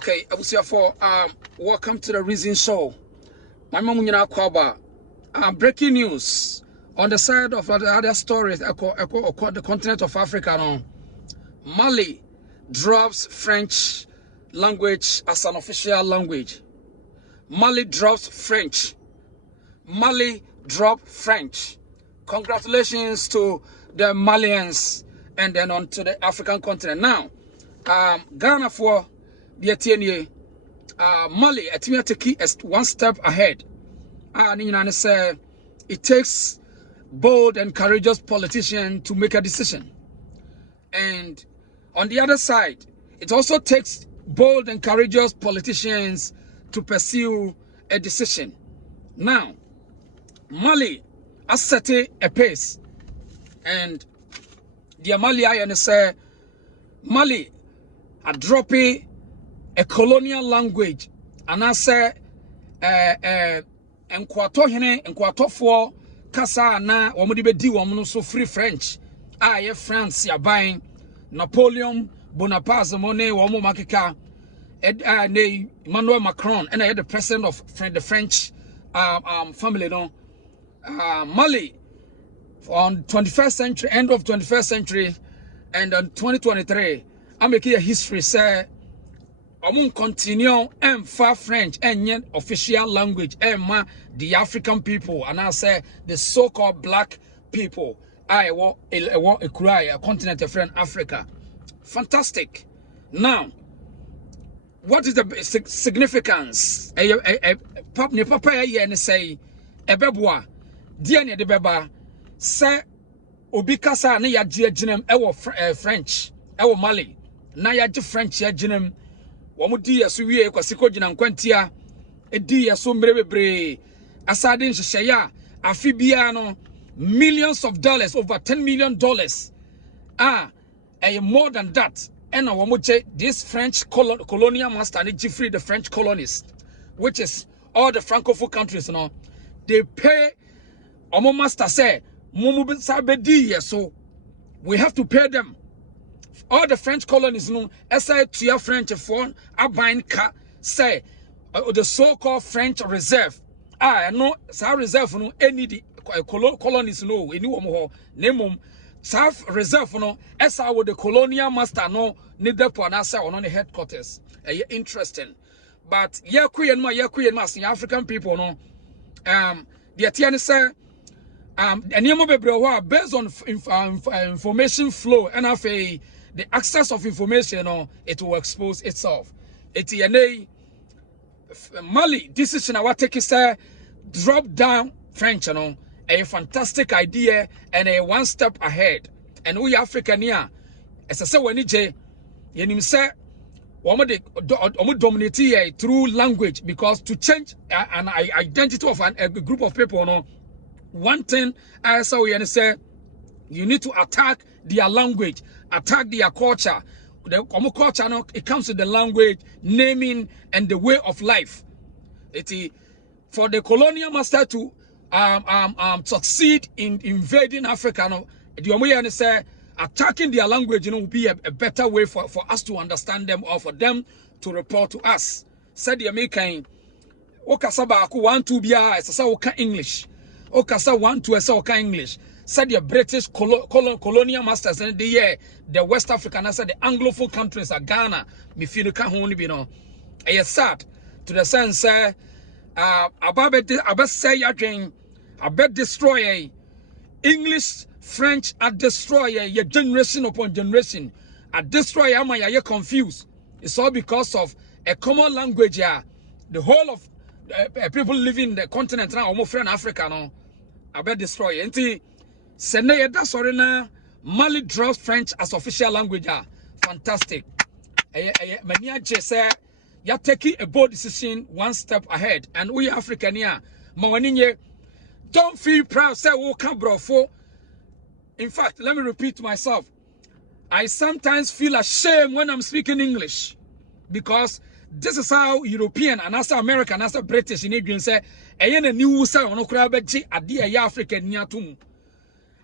Okay, I will say for welcome to the Reason Show. My mom Kwaba. Breaking news on the side of the other stories the continent of Africa. No, Mali drops French language as an official language. Mali drops French. Mali dropped French. Congratulations to the Malians and then on to the African continent. Now, Ghana for the TNA, Mali, I think take one step ahead. And you know, it takes bold and courageous politicians to make a decision. And on the other side, it also takes bold and courageous politicians to pursue a decision. Now, Mali has set a pace, and the Mali and say Mali are dropping a colonial language, and I say enkwato hene enkwato for kasa na womudi be di womuno so free French aye France yaban Napoleon Bonaparte money womo makeka ne Emmanuel Macron and the president of the French family no Mali on 21st century, end of 21st century, and on 2023 I'm making a history say I'm continue and far French and yet official language and the African people, and I say the so-called black people. I want a cry a continent of friend Africa. Fantastic. Now, what is the significance? Papa and say ebeboa diane de beba say obikasa na ya jinem ewo French ewo Mali na ya French ya jinem wamudi yaso wie kwasiko gina nkwantia edi yaso mrebebre asade nhyeya afibia no millions of dollars, over $10 million more than that. And wamuche this French colonial master and free the French colonists, which is all the francophone countries, you know, they pay omo master say mumu sabedi so we have to pay them. All the French colonies, you know, essay to your French phone, Abine ka say the so-called French reserve. I know South reserve no any the colonies no any more name South reserve no esa with the colonial master no need the panasa on the headquarters. Interesting. But yeah, Queen ma African people no the Atiana say and based on information flow and the access of information, it will expose itself. It's a Mali decision I want to take is drop down French, a fantastic idea and a one step ahead. And we African here, as I say, when you say, we dominate through language because to change an identity of a group of people, one thing I saw you say, you need to attack their language, attack their culture. The culture, it comes to the language, naming, and the way of life. For the colonial master to succeed in invading Africa, the way say attacking their language, will be a better way for us to understand them or for them to report to us. Said the American, Okasaba 1 2 bia as I English. Okasa 1 2 as I English. Said the British colonial masters and the West African, I said the Anglophone countries are Ghana, Mifinuka Honibino. A sad to the sense, I say again, I bet destroy English, French, I destroy your generation upon generation. I destroy am I confused. It's all because of a common language here. The whole of people living in the continent now, almost in Africa, no, I bet destroy. Senaya da sorry na Mali drops French as official language. Fantastic. Mania say you're taking a bold decision one step ahead. And we African here, Mawaninye, don't feel proud. Say bro. In fact, let me repeat myself. I sometimes feel ashamed when I'm speaking English because this is how European and as American, as British in Adrian say, a new say on Okrabeji adi African niatum.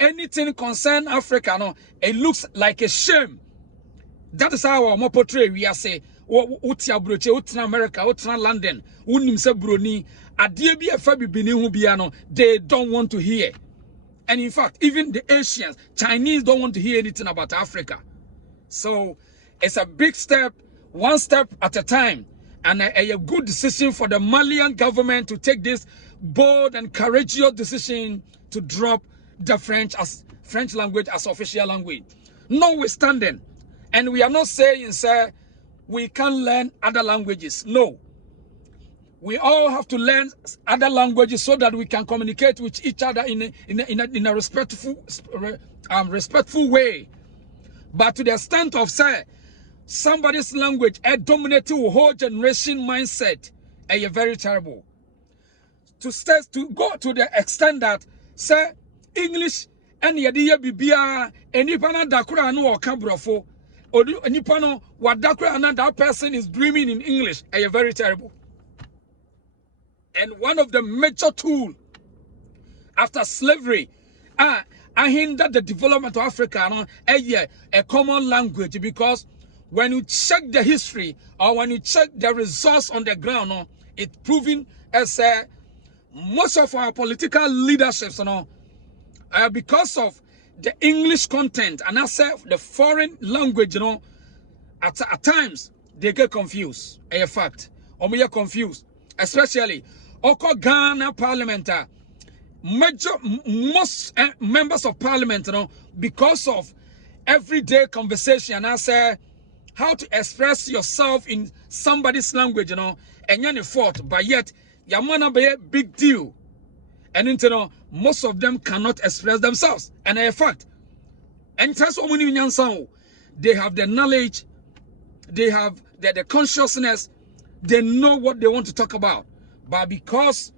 Anything concern Africa, no, it looks like a shame. That is how we portray. We are say, utia broche, utina America, utina London, unim se broni, adie bi efa bibini hu bia no, they don't want to hear. And in fact, even the Asians, Chinese don't want to hear anything about Africa. So it's a big step, one step at a time, and a good decision for the Malian government to take this bold and courageous decision to drop the French language as official language. Notwithstanding, and we are not saying, sir, we can't learn other languages. No. We all have to learn other languages so that we can communicate with each other in a respectful way. But to the extent of, say, somebody's language dominating a whole generation mindset, very terrible. To go to the extent that, say, English and yadiya bibia enipana dakura no okabrofo enipano wadakura and that person is dreaming in English, very terrible. And one of the major tools after slavery hindered the development of Africa, a common language, because when you check the history or when you check the results on the ground, it's proven as most of our political leaderships, because of the English content and the foreign language, at times they get confused. A fact, or we are confused, especially Oko Ghana Parliament. Most members of Parliament, because of everyday conversation, how to express yourself in somebody's language, and you're fault, but yet your man be a big deal, and most of them cannot express themselves, and a fact. And they have the knowledge, they have the consciousness, they know what they want to talk about, but because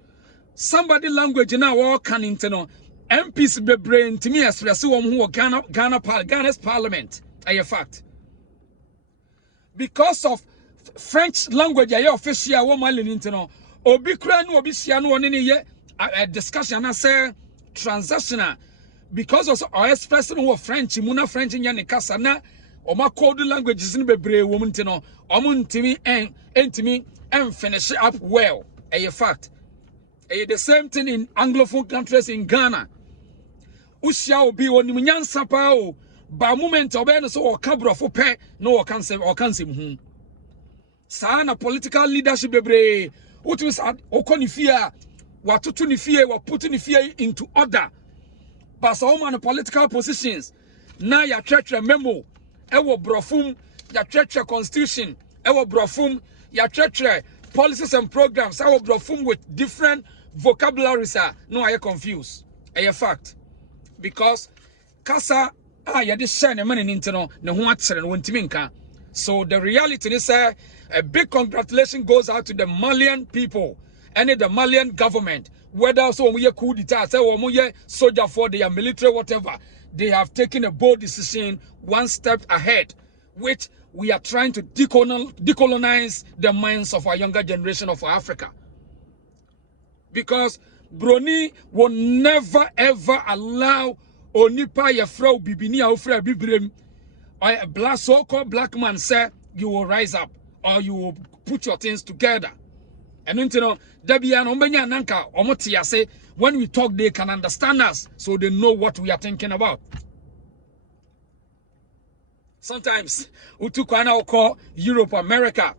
somebody language now all can MPs be brain to me express who Ghana's parliament, a fact. Because of French language, I official woman in obi kran obi sia no ne a discussion na say transactional, because of our expressing who French muna French nya ne kasa na o ma code languages ni bebre wo mutino o muntimi en finish up well, a fact. The same thing in Anglophone countries in Ghana. Usia obi woni nyansa pa o ba moment obe no so o kabro fo pe no o kan se sa na political leadership bebre utu sa okoni fia watutu ni fie wa put ni fie into order. But so man political positions na ya church memo ewo brofum ya church constitution ewo brofum ya church policies and programs ewo brofum with different vocabularies. No, I confused. A fact, because kasa ya this shine money into no one. So the reality is a big congratulations goes out to the Malian people and the Malian government, whether so we coup d'etat or we soldier for their military whatever. They have taken a bold decision, one step ahead, which we are trying to decolonize the minds of our younger generation of Africa. Because Broni will never ever allow Onipa Yafro Bibini Aufra Bibrem or a black so-called black man say you will rise up or you will put your things together. And Debian Ombenya Nanka Omotia say when we talk they can understand us, so they know what we are thinking about. Sometimes Utukwana call Europe, America.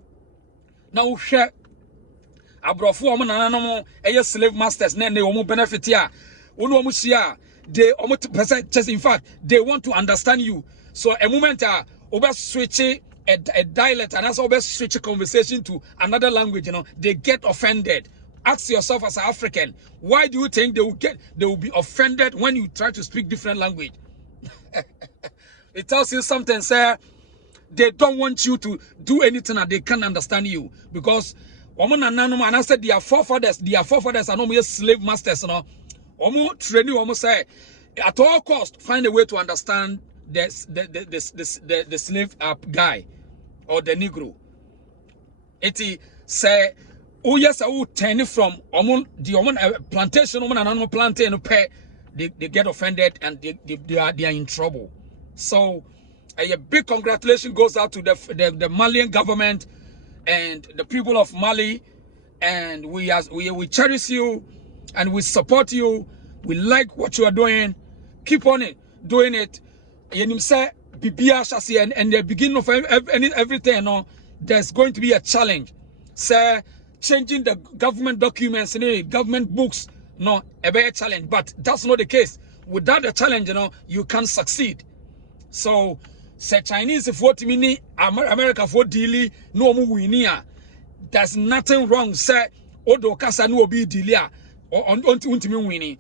Now share Abrofo omo nananom slave masters na omo benefit ya wonu omo shia they omo just in fact they want to understand you, so a moment obe switch a dialect and also obe switch conversation to another language, they get offended. Ask yourself as an African, why do you think they will be offended when you try to speak different language? It tells you something, sir. They don't want you to do anything and they can't understand you, because and I said their forefathers are no more slave masters, Omo training almost say at all cost find a way to understand the slave guy or the Negro. It say oh yes, I will turn from the plantation and plantain pay, they get offended and they are in trouble. So A big congratulations goes out to the Malian government and the people of Mali, and we cherish you and we support you. We like what you are doing. Keep on it, doing it. And the beginning of everything, no, there's going to be a challenge. Say, changing the government documents, government books, no, a big challenge. But that's not the case. Without the challenge, you can't succeed. So, say Chinese for mini, America for daily, no more winia. There's nothing wrong. Say, Odo Kasa no be delia or on winning.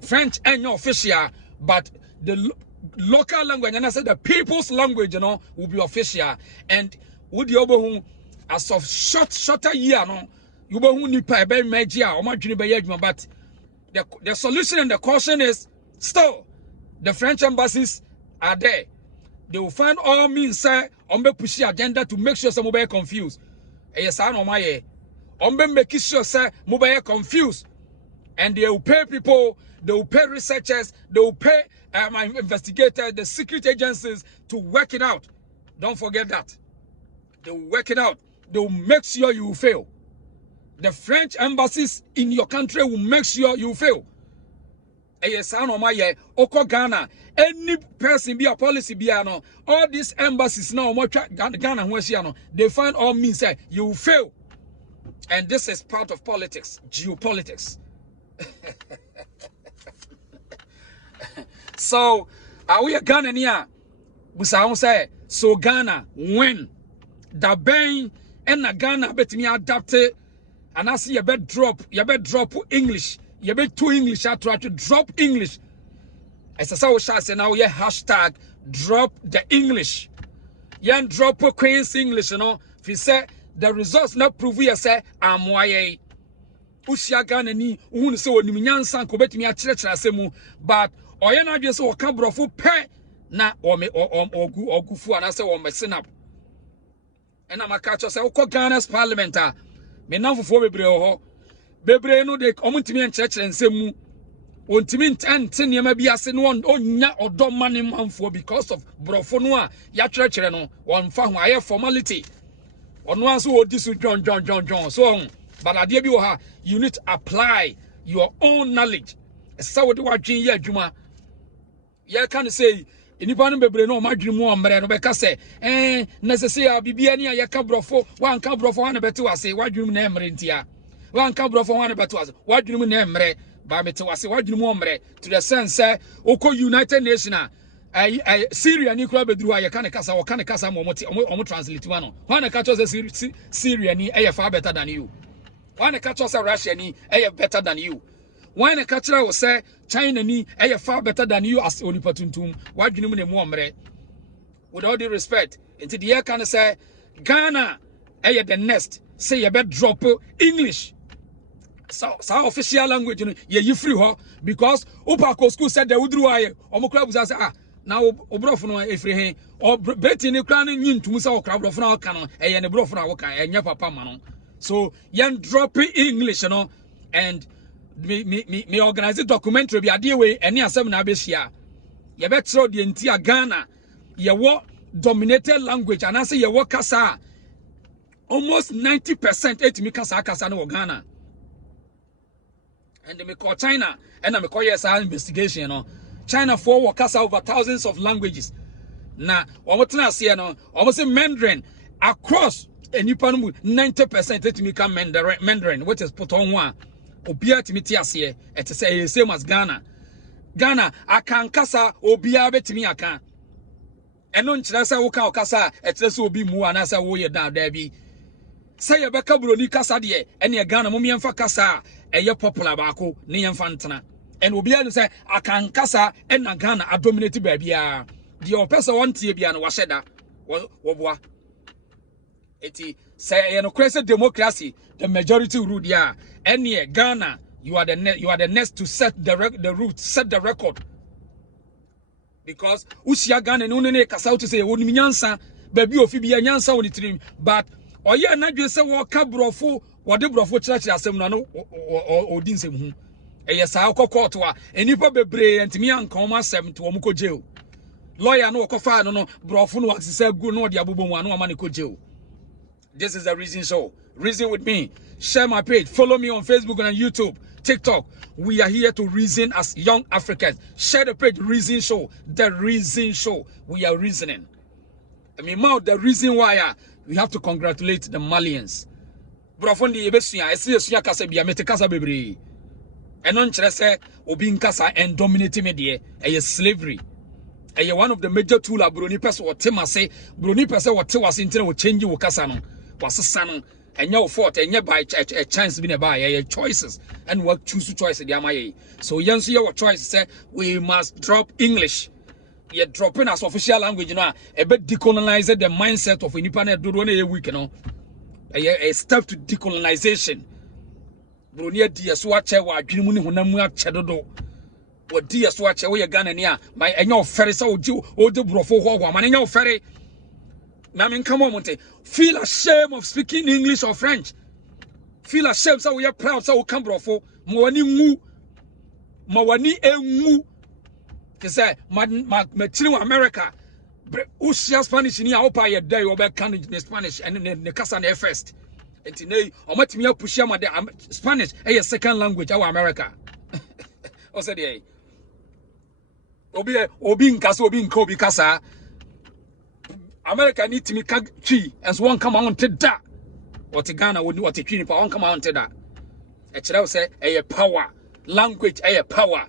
French and no official, but the local language, and I said the people's language, will be official. And would you obo as of shorter year, no, you who nipa be media or but the solution and the caution is still the French embassies are there. They will find all means on be push agenda to make sure some mobile confused. Yes, I know my on be making sure mobile confused. And they will pay people, they will pay researchers, they will pay investigators, the secret agencies to work it out. Don't forget that. They will work it out. They will make sure you will fail. The French embassies in your country will make sure you fail. Yes, I know my Oko Ghana. Any person be a policy be all these embassies now, Ghana, they find all means you will fail. And this is part of politics, geopolitics. So, are we a Ghana near? Busa say, so Ghana win. The bang and a Ghana bet me adapted. And I see you bet drop English. You bet two English. I try to drop English. As I say now, yeah, hashtag drop the English. You drop Queen's English, If you say the results not prove you say, I'm why. Ushia Ghana ni who say when nyansan ko betimi a kyerɛkyerɛ asɛm but ɔyɛ na adwe sɛ ɔka brɔfo pɛ na ogufu ana sɛ wɔn messing up ɛna maka kyerɛ sɛ wokɔ Ghana's parliament a me namfofo bebree wɔ hɔ bebree no de ɔmontimi nkyerɛkyerɛ nsɛm mu ontimi ntɛnte nneɛma bi ase no ɔnya ɔdɔ ma ne manfoɔ because of brɔfo no a yɛakyerɛkyerɛ no wɔmfa ho ayɛ formality ɔno anso ɔdi so dwɔn so but idea bi you need to apply your own knowledge. So what do I dream ya juma? Ya can say inipa no bebre no ma dwene mu omre no be ka say necessary bibia ne ya ka brofo wan ka brofo wan beti wase wadwene mu na emre ntia wan ka brofo wan beti wase wadwene mu na emre ba meti wase wadwene mu omre to the sense oko United Nations Syria ni kura beduru a ya ka ne kasa o ka ne kasa mo translate wa no wan ka cho say Syria ni far better than you. Why the catch us Russia ni better than you? Why the catcher will say China ni far better than you as only patuntum? Why do you mean more? With all due respect, into the air can say Ghana the next say you better drop English. So official language you free her because Upako school said they would do I club say now obrofo no efri or Betty ni kran nyin tumusa o krabro fo na ka no ne brofo na wo ka enya papa ma no. So, yan dropping English, and me organize a documentary be a deal way any assembly abeshia. You bet throw the entire Ghana. You what dominated language, and I say you what kasa almost 90% it me kasa no Ghana. And they me call China, and I me call yes investigation, China for kasa over thousands of languages. Now, what I say almost Mandarin across. And you pan 90% it me come Mandarin, what is put on one. Obia timitias here, it say same as Ghana. Ghana, I can kasa, obia bet me I can. And non chasa woka kasa, it says will be more and as a way down there be. Say a becabro ni kasa de, and your Ghana mumian for kasa, a your popular bako, nian fantana. And obia to say, I can kasa, and a Ghana a dominated baby. The oppressor one tibia and washeda was. Eti say crazy democracy, the majority rule there. Any Ghana, you are the next to set the route, set the record. Because Usia Ghana no ne kasa to say woni nyansa, baby ofibia nyansa woni trim, but oye na dwe say wo ka brofo, wo de brofo church asem no odin sem hu. Eye sa akọ court wa enipa bebre ntimi anka o asem to o jail. lawyer no kofa no brofo no say go no de abobo mu anu amane ko jail. This is the reason show. Reason with me. Share my page. Follow me on Facebook and YouTube, TikTok. We are here to reason as young Africans. Share the page. Reason show. The reason show. We are reasoning. I mean, the reason why we have to congratulate the Malians. Brofondi ebesuya. I see esuya kasa biya mete kasa bebre. Enon chere obi nkasa and dominating media. Eye slavery. Eye one of the major tool broni person or tema say broni person what was intended will change you kasa no. Was son and your fault and your by a chance been a buy your choices and what choose choice the MIA. So young see your choice say we must drop English. You're dropping as official language, you know, a bit decolonize the mindset of independent do a week, you know. A step to decolonization. Brunia dear swatch wa dreaming hunamua chadodo. What dear swatch away a gun and ya, my annual ferry so do or the brofo man in your ferry. Namin come on, Monte. Feel ashamed of speaking English or French. Feel ashamed, so we are proud, so we come, brofo. Mawani mu. Say, my America. Usia Spanish in your opa ye day over in Spanish and in the Casan first. And today, or what me push my Spanish, a second language, our America. O said, eh? Obi in Casa, Obi in Kobe Casa. America need to make tree as one come on to that. What Ghana would do what a tree for one come on to that. A child say a power language, a power.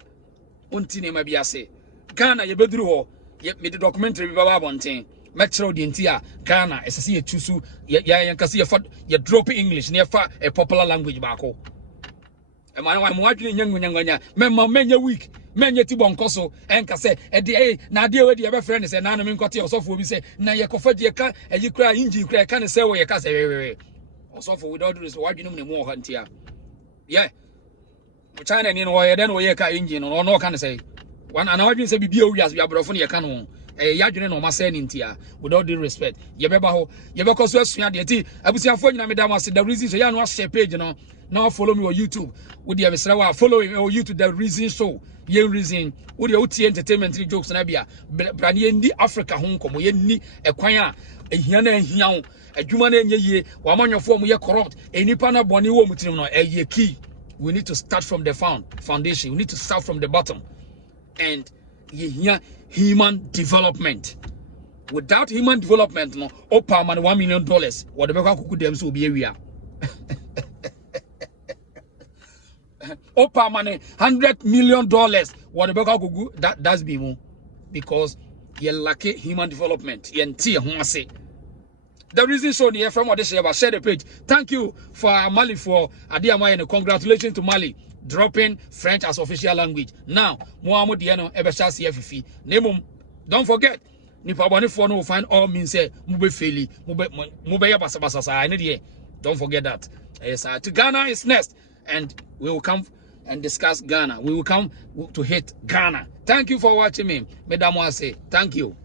Untine maybe I say Ghana, you bedru yet made the documentary about one thing. Metro Dintia, Ghana, as I see a chusu, ya can see you drop English near far a popular language bako. And I'm watching young men week. Men yet bon koso and say at the a now dear with your friend is an anonymous cotty or so for we say now you convert your car and you cry injury cry can't say where your car say also for without this why you know more hunt here. Yeah. China in why then we car engine or no can say one and I didn't say be as we are broken your canon. A yajun or my saying here without due respect. Yabebaho, Yabacos, the I was your phone, Madame, said the reason so you know share page, you know. Now follow me on YouTube. Would you have a following or YouTube the reason show? Ye reason would you OT entertainment jokes and abia Brani in the Africa home come ye ni a choir a hiana and hiao a human and ye one on your form we are corrupt a nipana boni womutin a ye key. We need to start from the foundation. We need to start from the bottom. And ye hear human development. Without human development, no opa man $1 million. Whatever could them so be area. Opa money $100 million. Whatever that's be more because you lack human development. The reason shown here from what they share the page. Thank you for Mali for Adiamai and congratulations to Mali dropping French as official language. Now, Muhammad Diano Ebesha CFF. Name don't forget. Nipa boni for no find all means say mube feli mube ya basa I need here. Don't forget that. Yes, to Ghana is next. And we will come and discuss Ghana. We will come to hit Ghana. Thank you for watching me. Madam say thank you.